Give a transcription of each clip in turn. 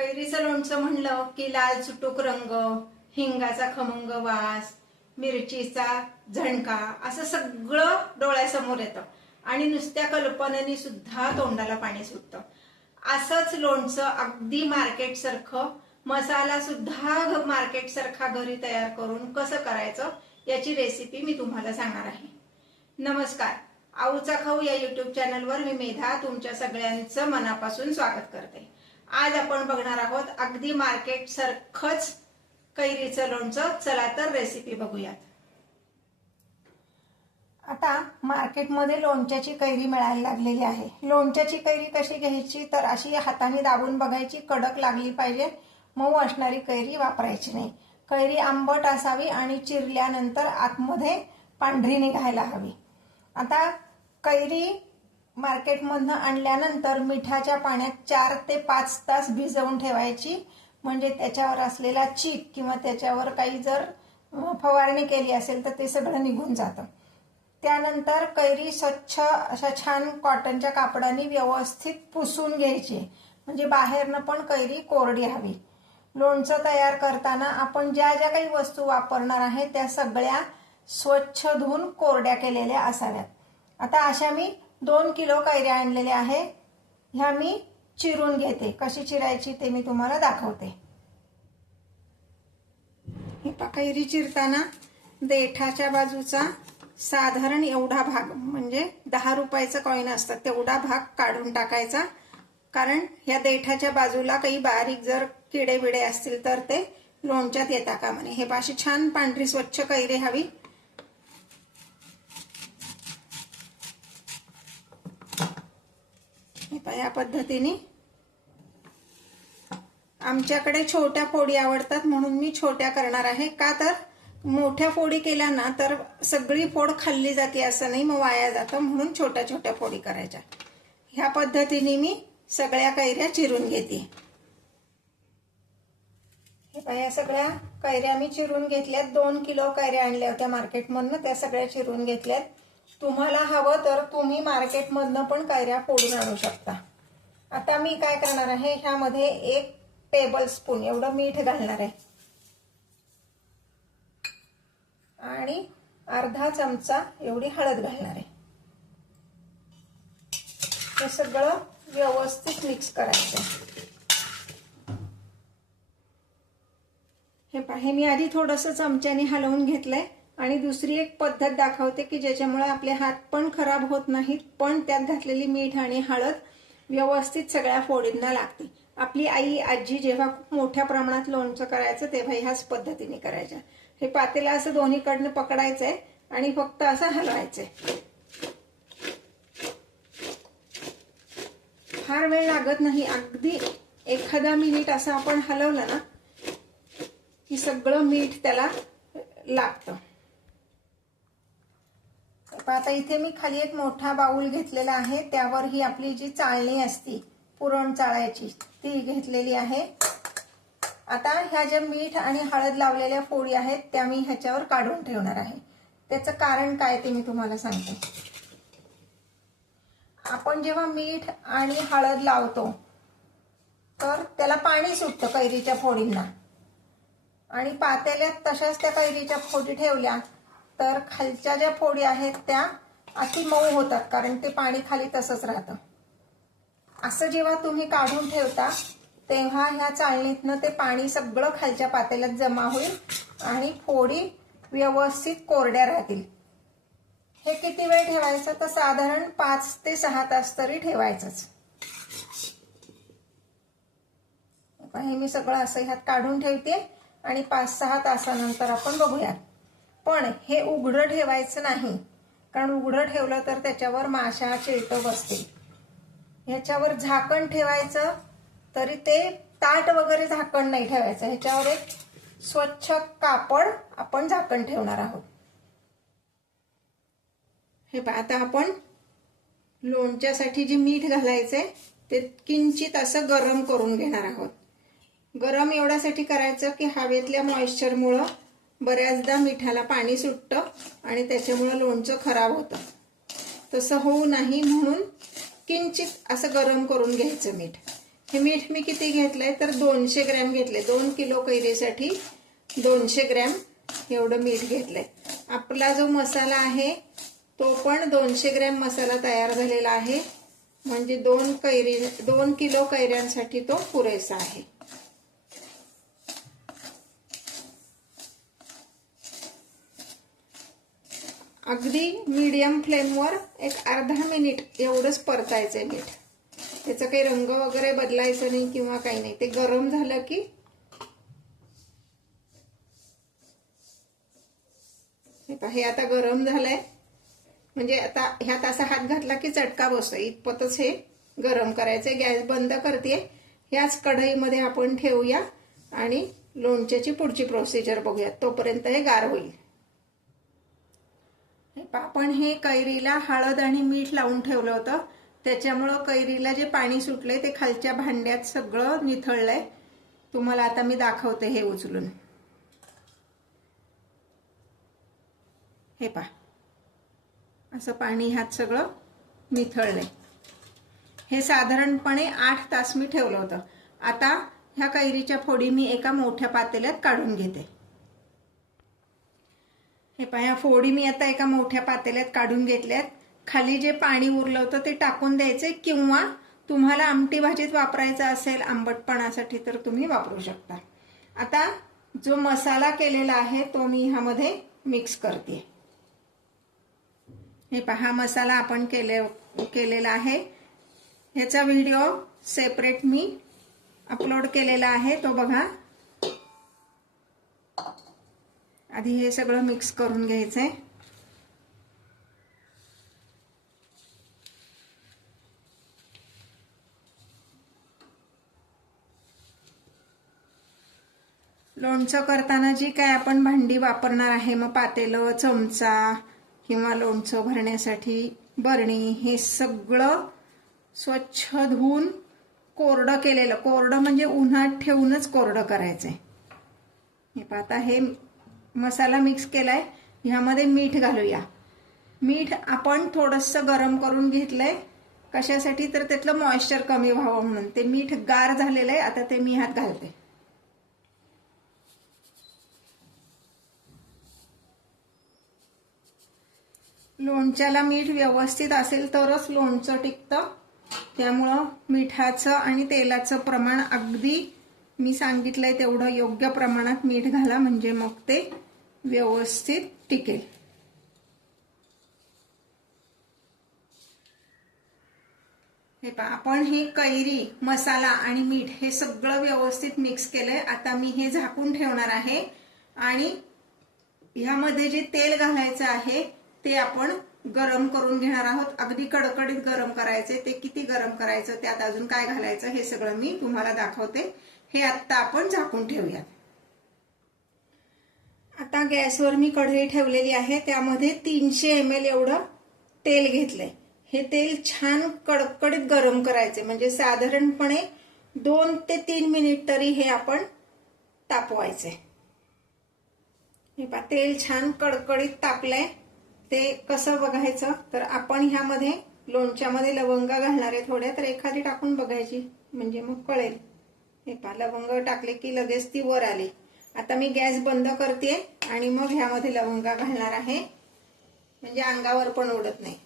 कैरीचं लोणचं म्हणलं की लाल चुटूक रंग, हिंगाचा खमंग वास, मिरचीचा झणका असं सगळं डोळ्यासमोर येतं आणि नुसत्या कल्पनेने सुद्धा तोंडाला पाणी सुटतं. असंच लोणचं अगदी मार्केट सारखं, मसाला सुद्धा मार्केट सारखा घरी तयार करून कसं करायचं याची रेसिपी मी तुम्हाला सांगणार आहे. नमस्कार, आऊचा खाऊ या युट्यूब चॅनलवर मी मेधा तुमच्या सगळ्यांचं मनापासून स्वागत करते. आज आपण बघणार आहोत अगदी मार्केट सारखंच कैरीचं लोणचं. चला तर रेसिपी बघूयात. आता मार्केटमध्ये लोणच्याची कैरी मिळायला लागलेली आहे. लोणच्याची कैरी कशी घ्यायची तर अशी हाताने दाबून बघायची, कडक लागली पाहिजे, मऊ असणारी कैरी वापरायची नाही. कैरी आंबट असावी आणि चिरल्यानंतर आतमध्ये पांढरी निघायला हवी. आता कैरी मार्केटमधनं आणल्यानंतर मिठाच्या पाण्यात 4 ते 5 तास भिजवून ठेवायची, म्हणजे त्याच्यावर असलेला चीक किंवा त्याच्यावर काही जर फवारणी केली असेल तर ते सगळं निघून जातं. त्यानंतर कैरी स्वच्छ अशा छान कॉटनच्या कापडाने व्यवस्थित पुसून घ्यायची, म्हणजे बाहेरनं पण कैरी कोरडी हवी. लोणचं तयार करताना आपण ज्या ज्या काही वस्तू वापरणार आहे त्या सगळ्या स्वच्छ धुवून कोरड्या केलेल्या असाव्यात. आता अशा मी 2 किलो कैऱ्या आणलेल्या आहे. ह्या मी चिरून घेते. कशी चिरायची ते मी तुम्हाला दाखवते. ही कैरी चिरताना देठाच्या बाजूचा साधारण एवढा भाग, म्हणजे 10 रुपयाचं कॉईन असतात तेवढा भाग काढून टाकायचा, कारण ह्या देठाच्या बाजूला काही बारीक जर किडे बिडे असतील तर ते लोणच्यात येता कामा नये. हे अशी छान पांढरी स्वच्छ कैरी हवी. या पद्धतीने आमच्याकडे छोट्या फोडी आवडतात म्हणून मी छोट्या करणार आहे. का तर मोठ्या फोडी केल्या ना तर सगळी फोड खाल्ली जाते असं नाही, मग वाया जातं, म्हणून छोट्या छोट्या फोडी करायच्या. ह्या पद्धतीने मी सगळ्या कैऱ्या चिरून घेते. या सगळ्या कैऱ्या मी चिरून घेतल्यात. 2 किलो कैऱ्या आणल्या होत्या मार्केटमधनं, त्या सगळ्या चिरून घेतल्यात. तुम्हाला हवं तर तुम्ही मार्केटमधनं पण कैऱ्या फोडून आणू शकता. आता मी काय करणार आहे, ह्यामध्ये 1 टेबलस्पून एवढं मीठ घालणार आहे आणि अर्धा चमचा एवढी हळद घालणार आहे. हे सगळं व्यवस्थित मिक्स करायचं. हे मी आधी थोडंसं चमच्याने हलवून घेतलंय आणि दुसरी एक पद्धत दाखवते की ज्याच्यामुळे आपले हात पण खराब होत नाहीत, पण त्यात घातलेली मीठ आणि हळद व्यवस्थित सगळ्या फोडींना लागते. आपली आई आजी जेव्हा खूप मोठ्या प्रमाणात लोणचं करायचं तेव्हा ह्याच पद्धतीने करायच्या. हे पातेला असं दोन्हीकडनं पकडायचंय आणि फक्त असं हलवायचंय. फार वेळ लागत नाही, अगदी एखादा मिनिट असं आपण हलवलं ना की सगळं मीठ त्याला लागतं. आता इथे मी खाली एक मोठा बाऊल घेतलेला आहे, त्यावर ही आपली जी चाळणी असती पुरण चाळायची ती घेतलेली आहे. आता ह्या ज्या मीठ आणि हळद लावलेल्या फोडी आहेत त्या मी ह्याच्यावर काढून ठेवणार आहे. त्याचं कारण काय ते मी तुम्हाला सांगते. आपण जेव्हा मीठ आणि हळद लावतो तर त्याला पाणी सुटतं कैरीच्या फोडींना, आणि पातेल्यात तशाच त्या कैरीच्या फोडी ठेवल्या तर खालच्या ज्या फोडी आहेत त्या अति मऊ होतात, कारण ते पाणी खाली तसंच राहतं. असं जेव्हा तुम्ही काढून ठेवता तेव्हा ह्या चाळणीतनं ते पाणी सगळं खालच्या पातेल्यात जमा होईल आणि फोडी व्यवस्थित कोरड्या राहतील. हे किती वेळ ठेवायचं तर साधारण 5 ते 6 तास तरी ठेवायचंच. हे मी सगळं असं ह्यात काढून ठेवते आणि 5-6 तासानंतर आपण बघूया. पण हे उघडं ठेवायचं नाही, कारण उघडं ठेवलं तर त्याच्यावर माशा चिलटं बसतील. ह्याच्यावर झाकण ठेवायचं, तरी ते ताट वगैरे झाकण नाही ठेवायचं. ह्याच्यावर एक स्वच्छ कापड आपण झाकण ठेवणार आहोत. हे पहा, आता आपण लोणच्यासाठी जे मीठ घालायचंय ते किंचित असं गरम करून घेणार आहोत. गरम एवढ्यासाठी करायचं की हवेतल्या मॉइश्चरमुळं बऱ्याचदा मिठाला पाणी सुटतं आणि त्याच्यामुळं लोणचं खराब होतं. तसं होऊ नाही म्हणून किंचित असं गरम करून घ्यायचं मीठ. हे मीठ मी किती घेतलंय तर 200 ग्रॅम घेतले. 2 किलो कैरीसाठी 200 ग्रॅम एवढं मीठ घेतलंय. आपला जो मसाला आहे तो पण 200 ग्रॅम मसाला तयार झालेला आहे. म्हणजे 2 किलो कैऱ्यांसाठी तो पुरेसा आहे. अगदी मीडियम फ्लेमवर एक अर्धा मिनिट एवढंच परतायचंय मीठ. त्याचा काही रंग वगैरे बदलायचा नाही किंवा काही नाही. ते गरम झालं की हे आता गरम झालंय. म्हणजे आता ह्यात असा हात घातला की चटका बसतो इतपतच हे गरम करायचंय. गॅस बंद करते. ह्याच कढईमध्ये आपण ठेवूया आणि लोणच्याची पुढची प्रोसिजर बघूया. तोपर्यंत हे गार होईल. आपण हे कैरीला हळद आणि मीठ लावून ठेवलं होतं. त्याच्यामुळं कैरीला जे पाणी सुटलंय ते खालच्या भांड्यात सगळं निथळलंय. तुम्हाला आता मी दाखवते हे उचलून. हे पहा, असं पाणी ह्यात सगळं निथळलंय. हे साधारणपणे 8 तास मी ठेवलं होतं. आता ह्या कैरीच्या फोडी मी एका मोठ्या पातेल्यात काढून घेते. हे पहा, ह्या फोडी मी आता एका मोठ्या पातेल्यात काढून घेतल्यात. खाली जे पाणी उरलं होतं ते टाकून द्यायचे किंवा तुम्हाला आमटी भाजीत वापरायचा असेल आंबटपणासाठी तर तुम्ही वापरू शकता. आता जो मसाला केलेला आहे तो मी ह्यामध्ये मिक्स करते. हे पहा, मसाला आपण केलेला आहे. ह्याचा व्हिडिओ सेपरेट मी अपलोड केलेला आहे, तो बघा. आधी हे सगळं मिक्स करून घ्यायचंय. लोणचं करताना जी काय आपण भांडी वापरणार आहे, मग पातेलं, चमचा किंवा लोणचं भरण्यासाठी बरणी, हे सगळं स्वच्छ धुवून कोरडं केलेलं. कोरडं म्हणजे उन्हात ठेवूनच कोरडं करायचंय. हे पाहता, हे मसाला मिक्स केलाय. ह्यामध्ये मीठ घालूया. मीठ आपण थोडंसं गरम करून घेतलंय. कशासाठी तर त्यातलं मॉइश्चर कमी व्हावं म्हणून. ते मीठ गार झालेलं आहे. आता ते मी ह्यात घालते. लोणच्याला मीठ व्यवस्थित असेल तरच लोणचं टिकतं. त्यामुळं मिठाचं आणि तेलाचं प्रमाण अगदी मी सांगितलंय तेवढं योग्य प्रमाणात मीठ घाला, म्हणजे मग ते व्यवस्थित टिकेल. हे पहा, आपण हे कैरी, मसाला आणि मीठ हे सगळं व्यवस्थित मिक्स केलंय. आता मी हे झाकून ठेवणार आहे आणि ह्यामध्ये जे तेल घालायचं आहे ते आपण गरम करून घेणार आहोत. अगदी कडकडीत गरम करायचे. ते किती गरम करायचं, त्यात अजून काय घालायचं हे सगळं मी तुम्हाला दाखवते. हे आता आपण झाकून ठेवूया. आता गॅसवर मी कढई ठेवलेली आहे. त्यामध्ये 300 ml एवढं तेल घेतलंय. हे तेल छान कडकडीत गरम करायचे. म्हणजे साधारणपणे 2 ते 3 मिनिट तरी हे आपण तापवायचे. हे पहा, तेल छान कडकडीत तापलंय. ते कसं बघायचं तर आपण ह्यामध्ये लोणच्यामध्ये लवंगा घालणार आहे थोड्या, तर एखादी टाकून बघायची म्हणजे मग कळेल. हे पहा, लवंग टाकले की लगेच ती वर आली. आता मी गॅस बंद करते आणि मग ह्यामध्ये लवंगा घालणार आहे, म्हणजे अंगावर पण उडत नाही.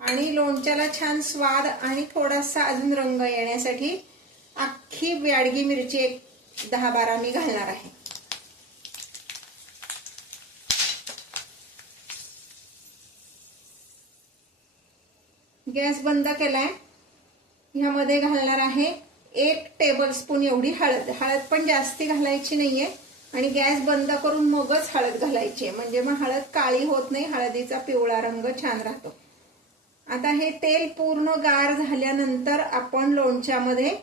आणि लोणच्याला छान स्वाद आणि थोडासा अजून रंग येण्यासाठी अख्खी ब्याडगी मिरची एक 10-12 मी घालणार आहे. गॅस बंद केलाय. ह्यामध्ये घालणार आहे 1 टेबलस्पून एवढी हळद. हळद पण जास्ती घालायची नाहीये आणि गॅस बंद करून मगच हळद घालायची आहे, म्हणजे मग हळद काळी होत नाही. हळदीचा पिवळा रंग छान राहतो. आता हे तेल पूर्ण गार झाल्यानंतर आपण लोणच्यामध्ये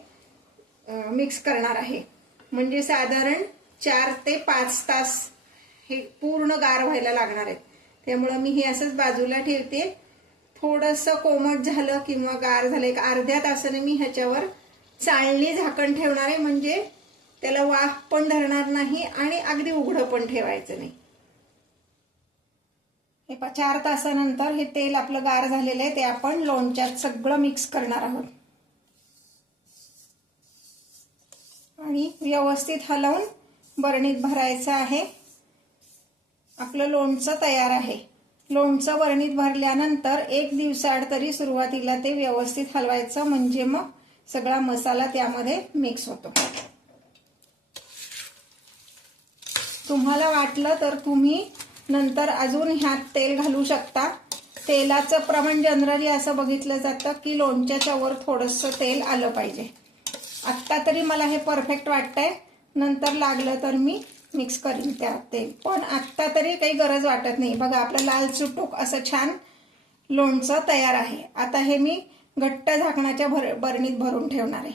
मिक्स करणार आहे. म्हणजे साधारण 4 ते 5 तास हे पूर्ण गार व्हायला लागणार आहेत. त्यामुळे मी हे असंच बाजूला ठेवते. थोडंसं कोमट झालं किंवा गार झालं एक अर्ध्या तासाने मी ह्याच्यावर चाळणी झाकण ठेवणार आहे, म्हणजे त्याला वाफ पण धरणार नाही आणि अगदी उघडं पण ठेवायचं नाही. हे 4 तासानंतर हे तेल आपलं गार झालेलं आहे. ते आपण लोणच्यात सगळं मिक्स करणार आहोत. आणि व्यवस्थित हलवून बरणीत भरायचं आहे. आपलं लोणचं तयार आहे. लोणचं बरणीत भरल्यानंतर 1 दिवसाआड तरी सुरुवातीला ते व्यवस्थित हलवायचं, म्हणजे मग सगळा मसाला त्यामध्ये मिक्स होतो. तुम्हाला वाटलं तर तुम्ही नंतर अजून ह्यात तेल घालू शकता. तेलाचं प्रमाण जनरली असं बघितलं जातं की लोणच्याच्या वर थोडंसं तेल आलं पाहिजे. आत्ता तरी मला हे परफेक्ट वाटतंय. नंतर लागलं तर मी मिक्स करीन त्यात तेल, पण आत्ता तरी काही गरज वाटत नाही. बघा आपलं लाल चुटूक असं छान लोणचं तयार आहे. आता हे मी घट्ट झाकणाच्या बरणीत भरून ठेवणार आहे.